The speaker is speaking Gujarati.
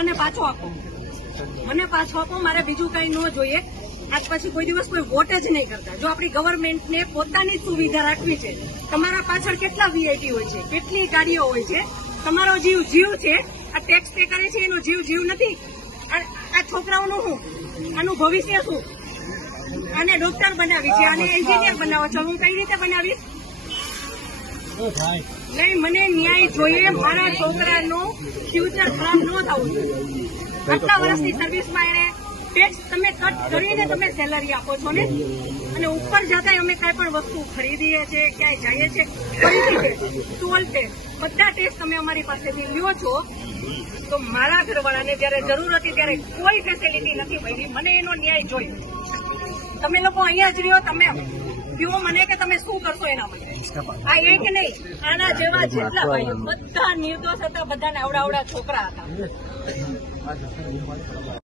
મને પાછો આપો, મને પાછો આપો. મારે બીજું કઈ ન જોઈએ. આજ પછી કોઈ દિવસ કોઈ વોટ જ નહીં કરતા. જો આપણી ગવર્મેન્ટને પોતાની જ સુવિધા રાખવી છે, તમારા પાછળ કેટલા વીઆઈપી હોય છે, કેટલી ગાડીઓ હોય છે. તમારો જીવ જીવ છે. આ ટેક્સ પે કરે છે એનો જીવ જીવ નથી. આ છોકરાઓનું શું, આનું ભવિષ્ય શું? આને ડોક્ટર બનાવી છે, આને એન્જિનિયર બનાવો છો, હું કઈ રીતે બનાવીશ? નહીં, મને ન્યાય જોઈએ. મારા છોકરાનું ફ્યુચર ખરાબ ન થવું જોઈએ. આટલા વર્ષની સર્વિસમાં એને ટેક્સ તમે કટ કરીને તમે સેલરી આપો છો ને, અને ઉપર જતા અમે કઈ પણ વસ્તુ ખરીદીએ છીએ, ક્યાંય જઈએ છીએ, ખરીદીએ ટોલ ટેક્સ, બધા ટેક્સ તમે અમારી પાસેથી લ્યો છો. તો મારા ઘરવાળાને જયારે જરૂર હતી ત્યારે કોઈ ફેસિલિટી નથી મળી. મને એનો ન્યાય જોઈએ. તમે લોકો અહીંયા જ રહ્યો, તમે કહો મને કે તમે શું કરશો એના માટે. આ એક નહીં, આના જેવા જેટલા ભાઈઓ બધા નિર્દોષ હતા, બધાને આવડા છોકરા હતા.